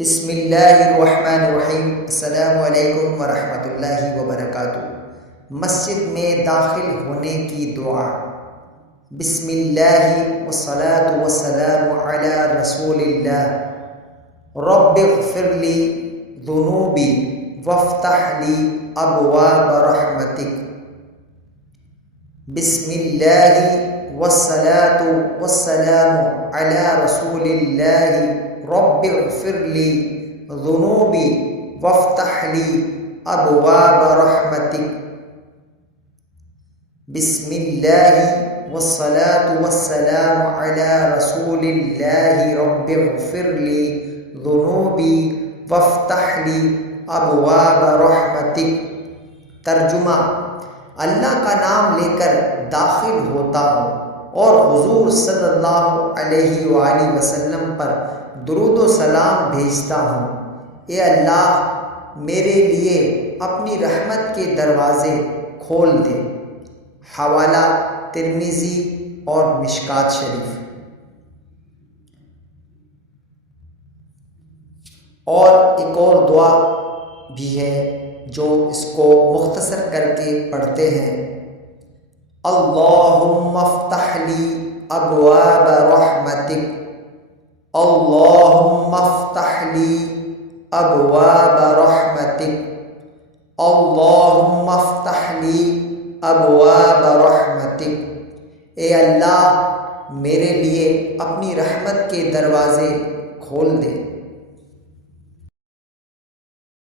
بسم اللہ الرحمن الرحیم۔ السلام علیکم ورحمۃ اللہ وبرکاتہ۔ مسجد میں داخل ہونے کی دعا۔ بسم اللہ والصلاة والسلام علی رسول اللہ۔ رب اغفر لی ذنوبی وافتح لی ابواب رحمتک۔ بسم اللہ والصلاة والسلام علی رسول اللہ۔ رب اغفر لی ذنوبی وافتح لی ابواب رحمتک۔ بسم اللہ والصلاة والسلام علی رسول اللہ۔ رب اغفر لی ذنوبی وافتح لی ابواب رحمتک۔ ترجمہ: اللہ کا نام لے کر داخل ہوتا ہوں اور حضور صلی اللہ علیہ وآلہ وسلم پر درود و سلام بھیجتا ہوں۔ اے اللہ، میرے لیے اپنی رحمت کے دروازے کھول دے۔ حوالہ ترمذی اور مشکوٰۃ شریف۔ اور ایک اور دعا بھی ہے جو اس کو مختصر کر کے پڑھتے ہیں: اللہم افتح لی ابواب رحمتک۔ اللہم افتح لی ابواب رحمتک۔ اللہم افتح لی ابواب رحمتک۔ اے اللہ، میرے لیے اپنی رحمت کے دروازے کھول دے۔